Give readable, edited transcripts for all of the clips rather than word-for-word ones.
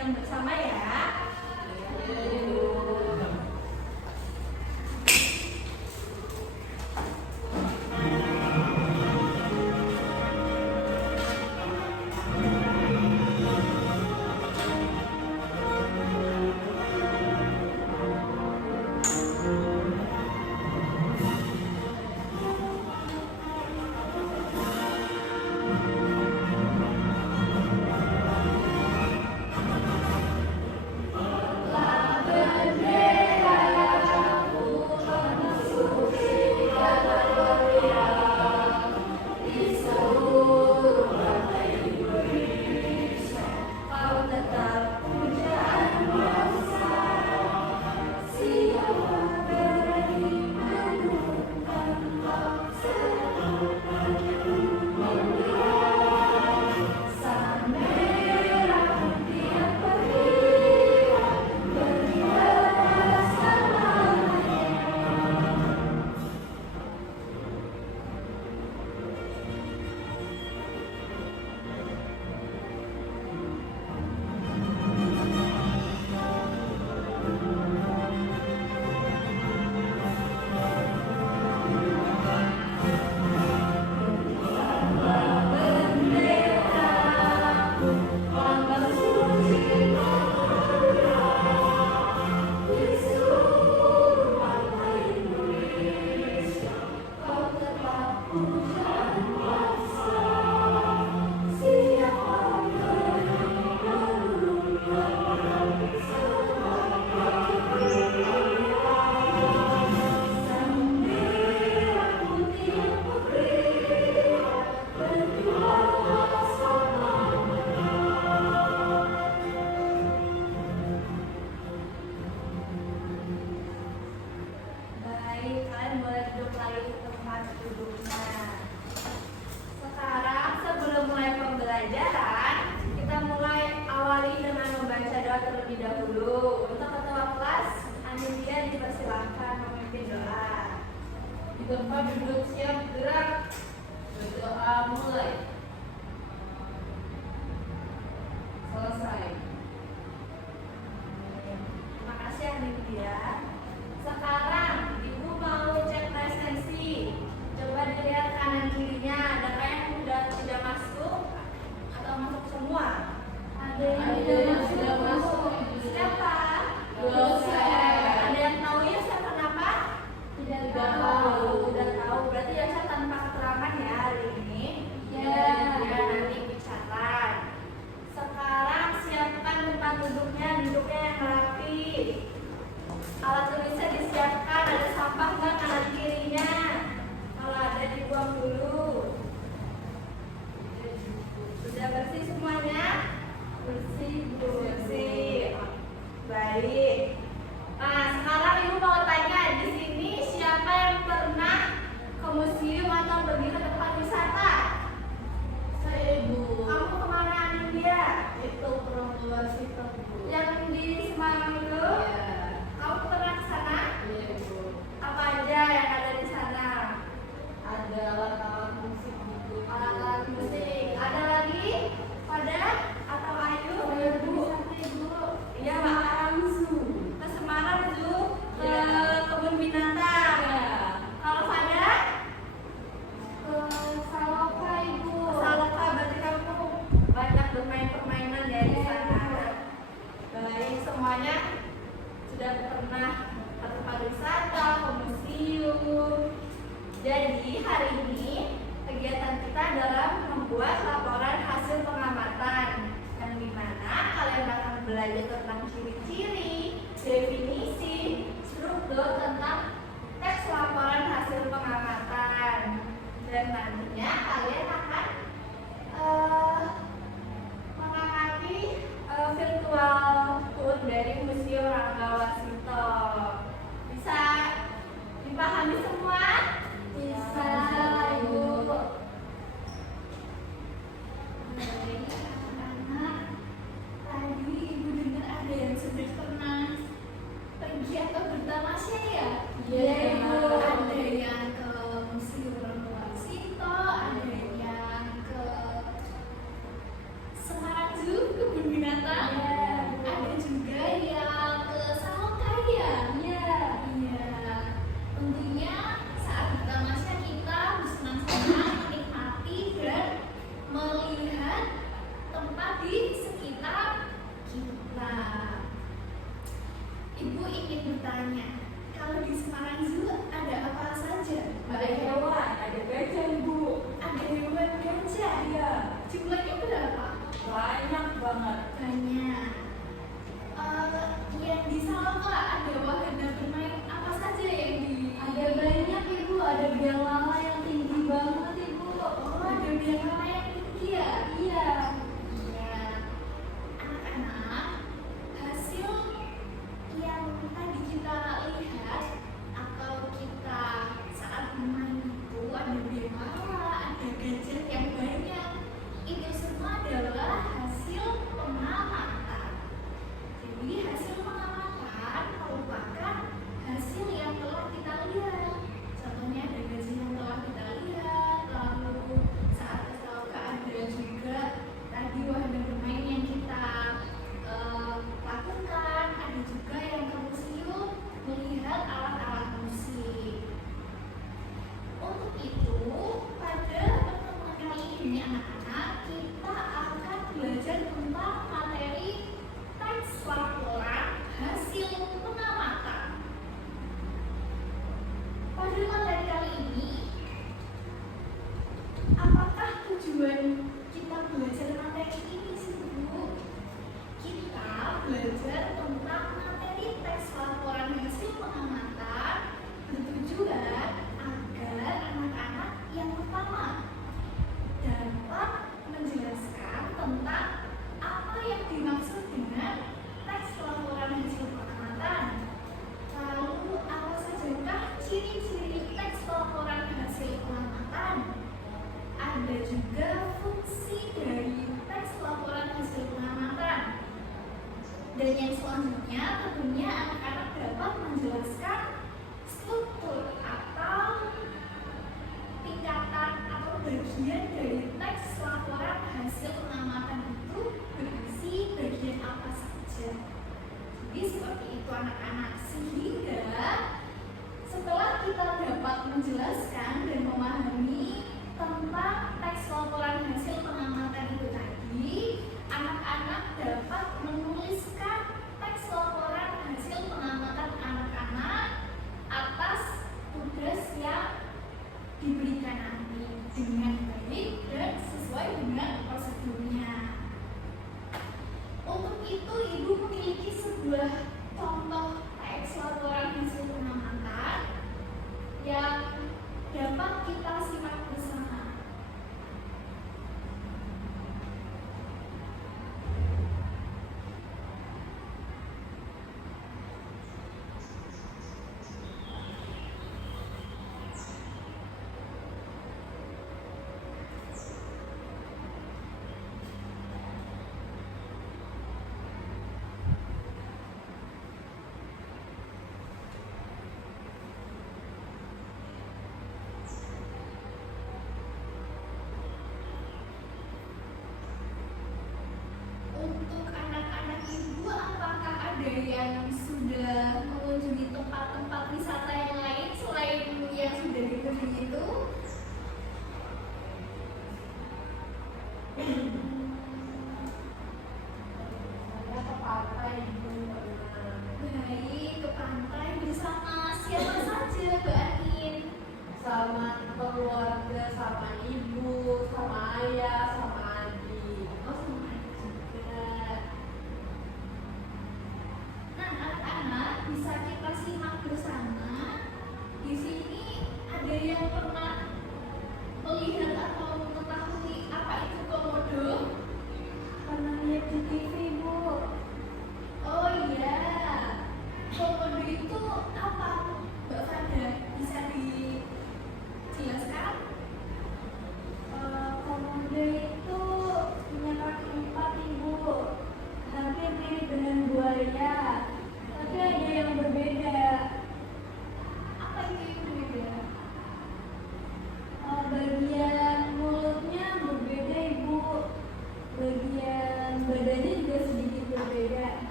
minum bersama ya. Terlebih dahulu untuk ketua kelas Anilia dipersilahkan memimpin doa. Di tempat duduk siap gerak, berdoa mulai. Selesai. Terima kasih Anilia. Sekarang ibu mau cek presensi. Coba dilihat kanan kirinya, adakah yang sudah tidak masuk atau masuk semua? Ada yang sudah masuk. Siapa? Dosen. Ada yang tahu ya saya kenapa? Tidak tahu. Tidak tahu. Berarti ya saya tanpa keterangan ya hari ini. Ya. Ya nanti bicara. Sekarang siapkan tempat duduknya yang rapi. Alat tulisnya disiapkan. Ada sampah nggak kanan kirinya? Kalau ada dibuang dulu. Sudah bersih semuanya? Bersih. Baik. Nah, sekarang ibu mau tanya, di sini siapa yang pernah ke museum atau pergi ke tempat wisata? Saya Ibu. Kamu kemana Anilia? Itu pernah keluar situ Bu. Yang di Semarang itu? Iya. Kamu pernah ke sana? Iya Ibu. Apa aja yang ada di sana? Ada alat-alat musik gitu. Alat musik. Ada lagi? Pada atau Ayu? Saya Bu. Iya, langsung ke Semarang tuh ke kebun binatang. Ya. Kalau pada Ke Saloka Ibu. Saloka, berarti kamu banyak bermain permainan ya di sana. Baik, semuanya sudah pernah ke tempat wisata, ke museum. Jadi hari ini kegiatan kita adalah membuat laporan hasil pengamatan, yang dimana kalian akan belajar tentang ciri-ciri, definisi, struktur tentang teks laporan hasil pengamatan, dan nantinya kalian akan mengamati virtual tour dari Museum Rangga Warsito. Bisa dipahami semua? Bisa, Ibu. Anak-anak, tadi Ibu dengar ada yang sudah pernah pergi atau bertamasya ya? Iya, Ibu. Ada yang ke Museum Rangga Warsito, ada yang ke Semarang Zoo, kebun binatang. Iya. Banyak banget. Banyak. Yang di Salaka ada wahana bermain apa saja yang di? Ada banyak ibu, ada biang lala yang tinggi banget ibu. Oh, ada biang lala yang tinggi ya? Iya. Iya. Anak-anak, hasil yang tadi kita lihat atau kita saat bermain itu ada biang lala, ada gadget yang banyak. Itu semua adalah hasil pengamatan. Jadi hasil pengamatan merupakan hasil yang telah kita lihat. Contohnya ada gadget yang telah kita lihat, lalu saat ke Salaka ada juga tadi wahana bermain yang kita lakukan, ada juga yang ke museum melihat alat-alat musik. Untuk itu, pada pertemuan kali ini anak-anak, kita akan belajar tentang materi teks laporan hasil pengamatan. Pada materi kali ini, apakah tujuan kita belajar materi ini sih Bu? Kita belajar tentang materi teks laporan hasil pengamatan bertujuan agar anak-anak yang pertama dapat menjelaskan tentang apa yang dimaksud dengan teks laporan hasil pengamatan. Lalu apa sajakah ciri-ciri teks laporan hasil pengamatan? Ada juga fungsi dari teks laporan hasil pengamatan. Dan yang selanjutnya tentunya anak-anak dapat menjelaskan struktur atau tingkatan atau bagian dari teks laporan hasil pengamatan itu berisi bagian apa saja. Jadi seperti itu anak-anak, sehingga setelah kita dapat menjelaskan dan memahami tentang teks laporan hasil pengamatan itu tadi, anak-anak dapat menuliskan teks laporan hasil pengamatan anak-anak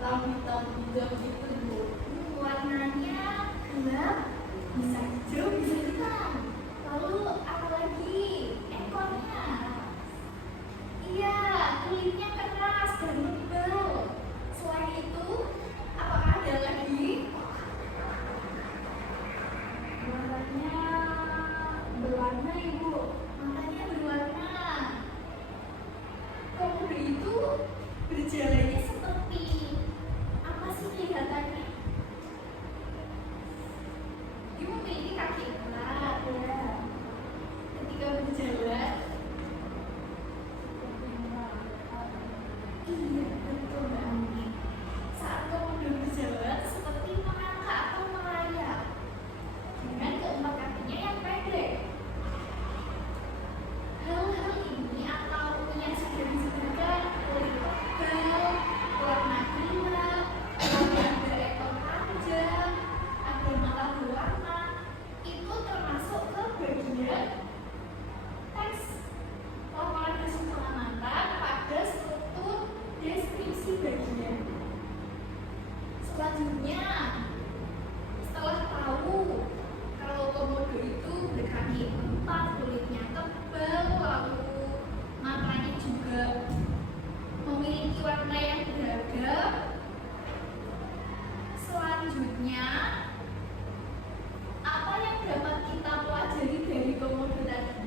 hitam hijau gitu Bu. Warnanya gelap, bisa hijau, bisa hitam. Lalu apa lagi? Ekornya. Iya, kulitnya keras dan tebal. Selain itu, apakah ada lagi? Warnanya berwarna Ibu. Matanya berwarna. Komodo itu berjalannya seperti apa sih kelihatannya? Dia memiliki kaki empat. Ketika berjalan, iya betul banget. Saat komodo berjalan seperti merangkak atau merayap dengan keempat kakinya yang pendek. Hal-hal ini atau yang sudah disebutkan kulit tebal, warna gelap, kemudian ada ekor panjang, ada mata berwarna, itu termasuk ke bagian teks laporan hasil pengamatan pada struktur deskripsi bagian. Selanjutnya, setelah tahu kalau komodo itu berkaki empat, kulitnya tebal, lalu matanya juga memiliki warna yang beragam. Selanjutnya, apa yang dapat kita pelajari dari komodo tadi?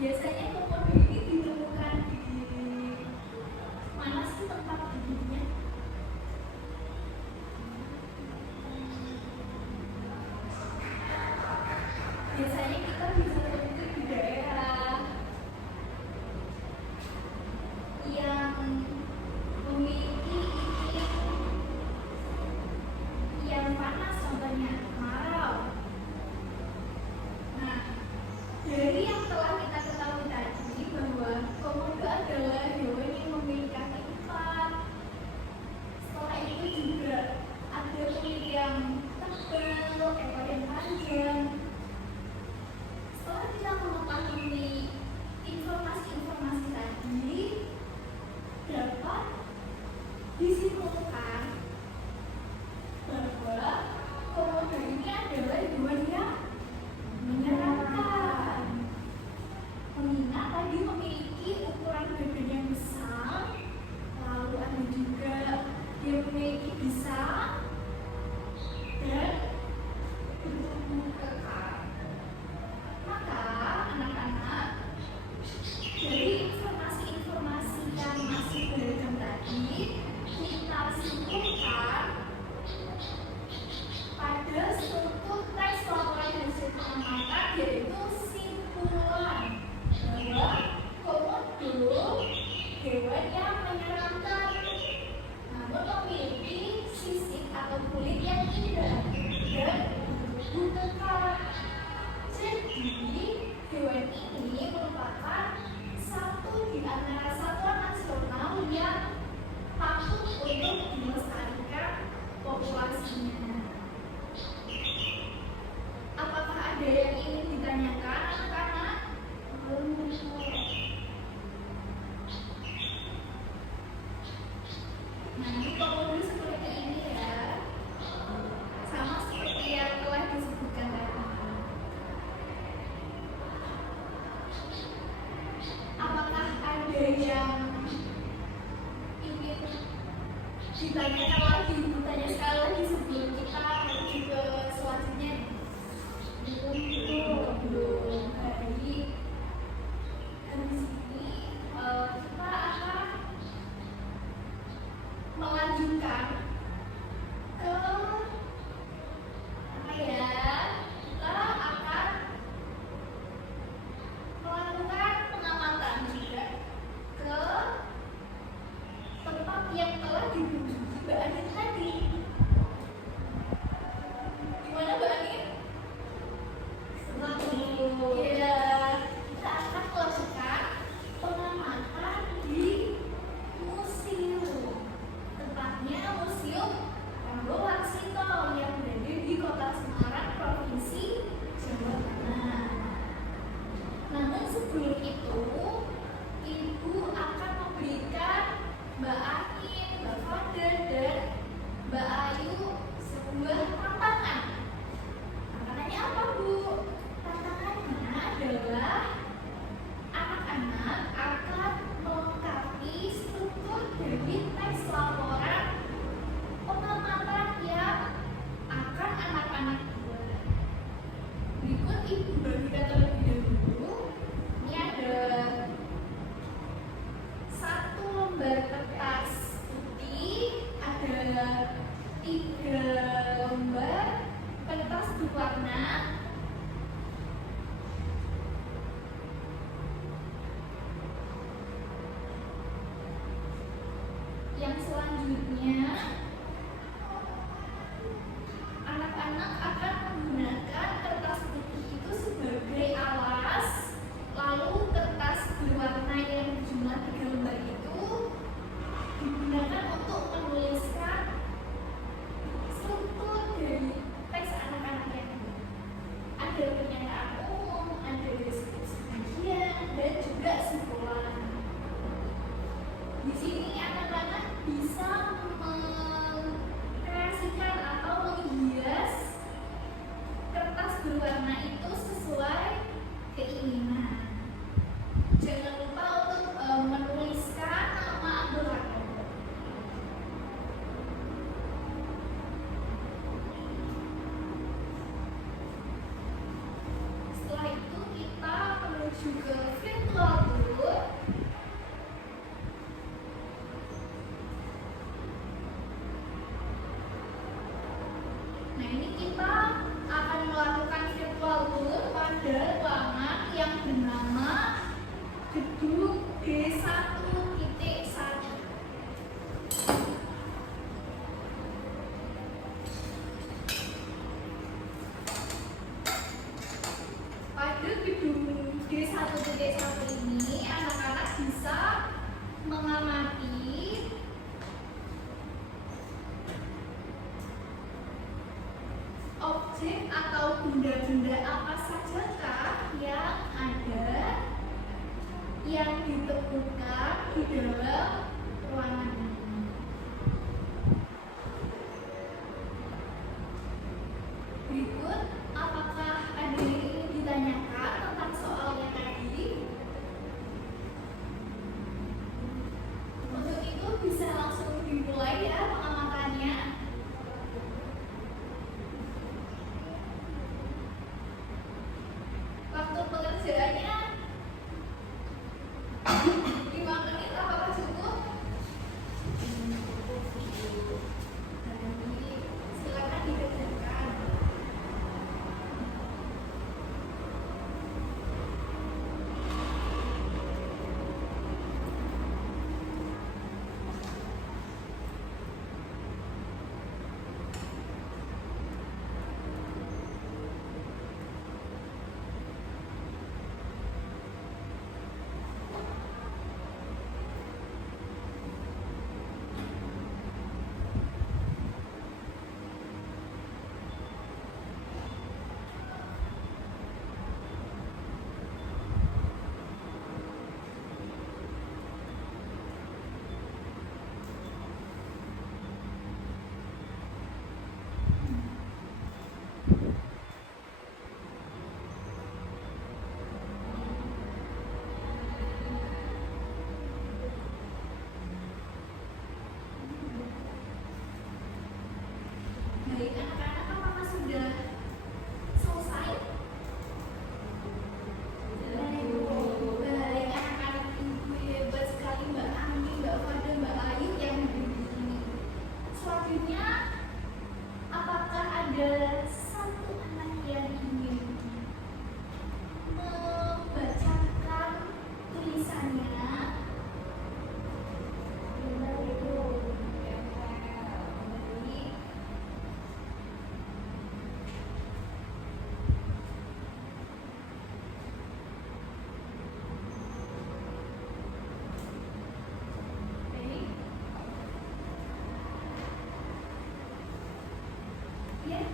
Biasanya komodo ini ditemukan di mana sih tempat hidupnya? Biasanya kita bisa temukan di daerah yang memiliki iklim yang panas, contohnya kemarau. Nah, dari yang telah kita ketahui tadi bahwa komodo adalah hewan yang memiliki kaki empat. Setelah itu juga ada kulit yang tebal, ekor yang panjang. Setelah kita mengetahui informasi-informasi tadi, dapat disimpulkan bahwa komodo ini adalah hewan yang menyenangkan. Mengingat tadi memiliki ukuran badan yang besar, lalu ada juga dia memiliki bisa dan bertubuh kekar. Maka anak-anak, dari informasi-informasi yang masih beragam tadi, kita simpulkan pada struktur teks laporan hasil pengamatan, yaitu simpulan bahwa komodo hewan yang menyenangkan, namun memiliki sisik atau kulit yang indah dan bertubuh kekar. Jadi hewan ini merupakan satu di antara satwa nasional yang patut untuk dilestarikan populasinya. Apakah ada yang ingin ditanyakan anak-anak? Nanti komodo seperti ini ya, sama seperti yang telah disebutkan tadi. Apakah ada yang ingin ditanyakan lagi, bertanya sekali lagi sebelum kita menuju ke selanjutnya? Belum. Baik. Habis ini kita akan melanjutkan ke apa ya? Kita akan melakukan pengamatan juga ke tempat yang telah dikunjungi Mbak Anin tadi. Gimana Mbak Anin? Ya, kita akan melakukan pengamatan di museum. Tepatnya museum ada 3 lembar kertas berwarna. Yang selanjutnya, anak-anak akan menggunakan kertas putih itu sebagai alas. Lalu kertas berwarna yang berjumlah 3 lembar itu digunakan untuk menuliskan struktur dari teks anak-anak yang ada pernyataan umum, ada deskripsi bagian, dan juga simpulan. Di sini anak-anak bisa mengkreasikan atau menghias kertas berwarna itu sesuai keinginan. Jangan lupa untuk menuliskan nama ambulator. Setelah itu kita menuju ke virtual tour. Nah, ini kita akan melakukan virtual tour pada ruangan yang bernama gedung G1.1. Pada gedung G1.1 ini anak-anak bisa mengamati objek atau benda-benda apa sajakah yang ada yang ditemukan di dalam ruangan ini. Berikut, apakah ada yang ingin ditanyakan tentang soalnya tadi? Untuk itu bisa langsung dimulai ya pengamatannya. Waktu pengerjaannya 5 menit, apakah cukup? Silakan dikerjakan. Baik, anak-anak, apakah sudah selesai? Baik, anak-anak, ibu hebat sekali, Mbak Anggi, Mbak Fada, Mbak Ayu yang ada di sini. Selanjutnya, apakah ada satu anak yang ingin membacakan tulisannya? Ya,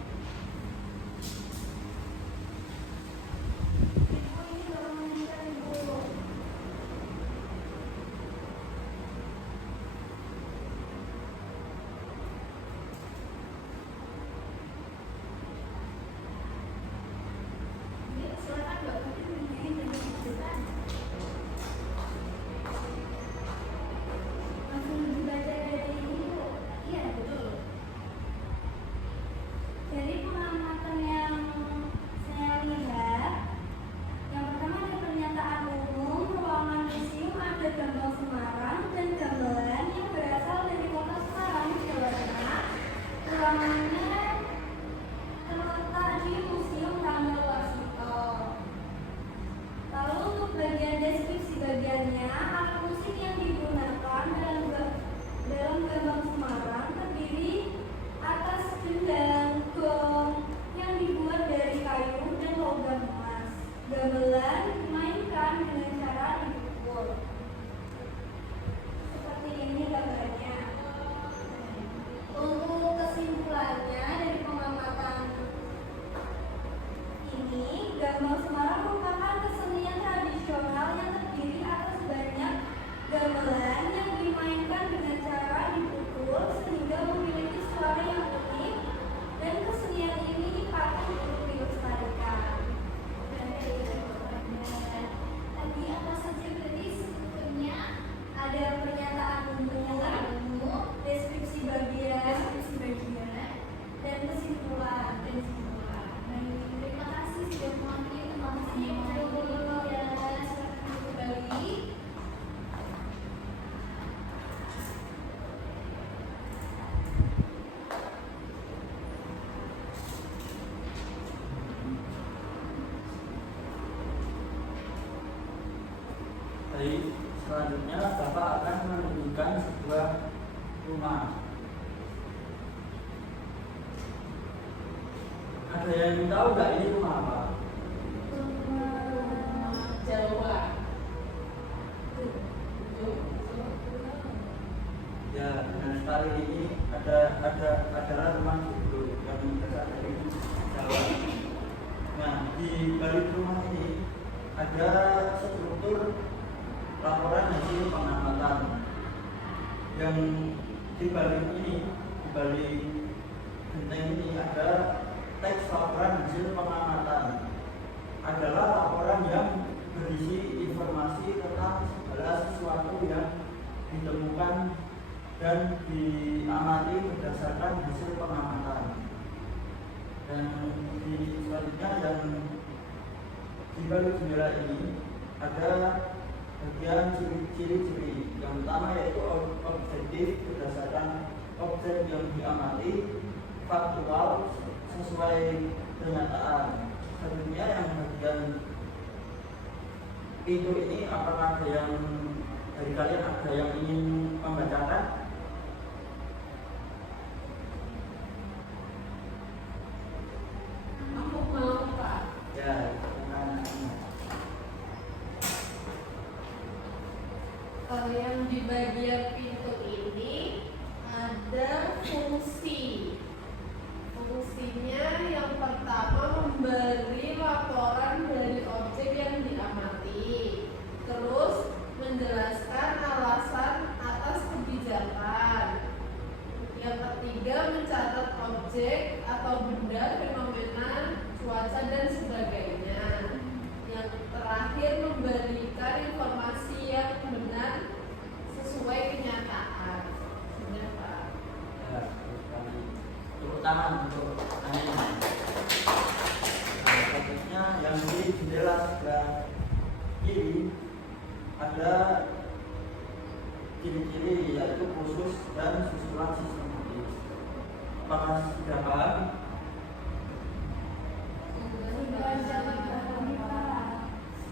utamanya terletak di Museum Tanggal Warsito. Lalu untuk bagian deskripsi bagiannya, alat musik yang digunakan dalam gambang Semarang terdiri atas gendang, gong yang dibuat dari kayu dan logam emas. Gamelan dimainkan dengan cara dipukul. Seperti ini gambarnya. Untuk kesimpulannya dari pengamatan ini, gambang Semarang merupakan kesenian tradisional yang terdiri atas banyak gamelan yang dimainkan dengan cara dipukul sehingga memiliki suara yang unik, dan kesenian ini dipakai untuk dilestarikan. Tadi apa saja berarti sebetulnya ada pernyataan umum, deskripsi bagian, dan kesimpulan. Terima kasih sudah mengambil informasi dan silakan kembali. Baik, selanjutnya Bapak akan menunjukkan sebuah rumah. Ada yang tahu nggak ini rumah apa? Jawa. Ya, benar sekali, ini adalah rumah dulu yang berasal dari Jawa. Nah, di balik rumah ini ada struktur laporan hasil pengamatan yang di balik ini, di balik genteng ini ada teks laporan hasil pengamatan. Adalah laporan yang berisi informasi tentang segala sesuatu yang ditemukan dan diamati berdasarkan hasil pengamatan. Dan di selanjutnya yang di balik jendela ini ada bagian ciri-ciri yang utama yaitu objektif berdasarkan objek yang diamati, faktual sesuai kenyataan. Selanjutnya yang bagian pintu ini, apakah ada yang dari kalian ada yang ingin membacakan? Aku mau, Pak. Ya, Yang di bagian pintu ini ada fungsi. Fungsinya yang pertama memberi laporan dari objek yang diamati, terus menjelaskan alasan atas kebijakan. Yang ketiga mencatat objek atau benda, fenomena, cuaca dan sebagainya. Yang terakhir memberikan informasi yang benar sesuai kenyataan. Sudah, Pak. ya, terutama untuk aneh. Selanjutnya yang di jendela sebelah kiri ada ciri-ciri yaitu khusus dan susulan sistematis. Apakah sudah paham?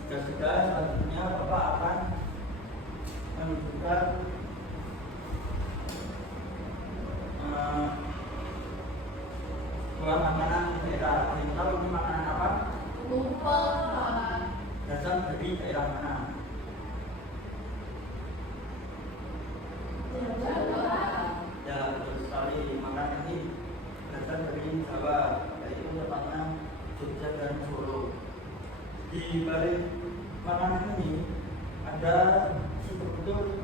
Jika sudah, selanjutnya Bapak akan menunjukkan buah makanan daerah. Yang tahu ini makanan apa? Lumpur, Pak. Berasal dari daerah mana? Jawa. Ya, betul sekali. Makanan ini berasal dari Jawa, yaitu tepatnya Jogja dan Solo. Di balik makanan ini ada struktur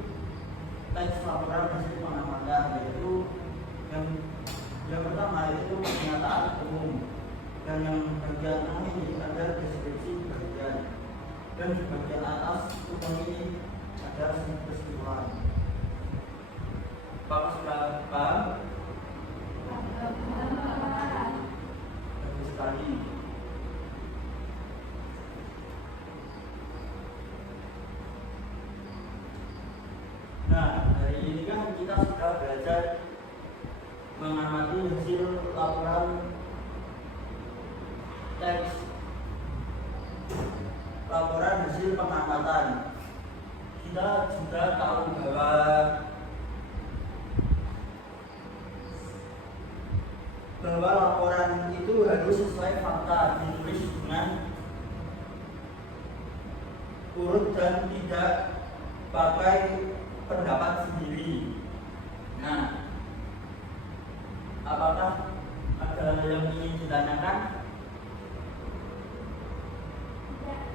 teks laporan hasil pengamatan, yaitu yang pertama itu pernyataan umum, dan yang bagian tengah ini ada deskripsi bagian, dan di bagian atas umum ini ada kesimpulan. Apakah sudah paham? Bagus sekali. Nah, hari ini kan kita sudah belajar mengamati hasil laporan teks laporan hasil pengamatan. Kita juga tahu bahwa laporan itu harus sesuai fakta, ditulis dengan urut dan tidak pakai pendapat sendiri. Nah, apakah ada yang ingin ditanyakan?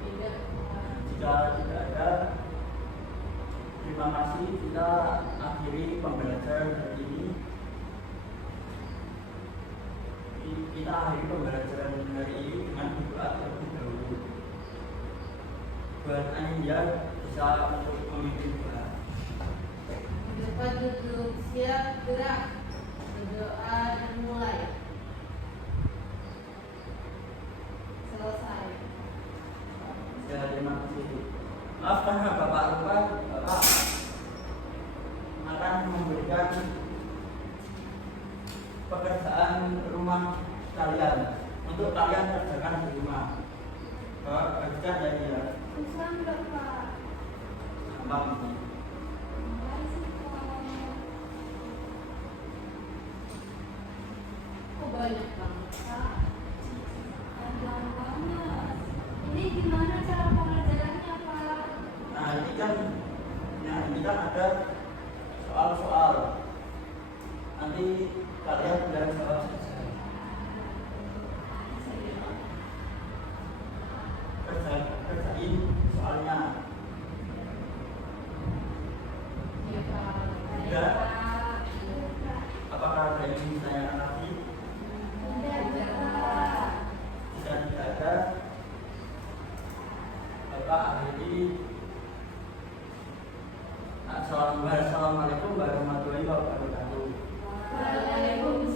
Tidak. Jika tidak ada, terima kasih. Kita akhiri pembelajaran hari ini. Kita akhiri pembelajaran hari ini dengan berdoa terlebih dahulu. Buat Anda bisa untuk memimpin doa. Cepat duduk, siap, gerak. Berdoa dimulai. Selesai. Ya, terima kasih. Maaf karena Bapak lupa, Bapak akan memberikan pekerjaan rumah kalian untuk kalian kerjakan di rumah. Bapak bagikan ya dia. Susah nggak Pak? Gampang sih. Mulai sih Pak. Kok banyak banget, Pak? Panjang banget. Ini gimana cara pengerjaannya Pak? Nah ini kan ada soal-soal. Nanti kalian tinggal jawab saja. Kerjain soalnya. Iya, Pak. Ya. Apakah ada yang ingin ditanyakan lagi? Tidak Pak. Jika tidak ada, Bapak akhiri. Assalamualaikum warahmatullahi wabarakatuh. Waalaikumsalam.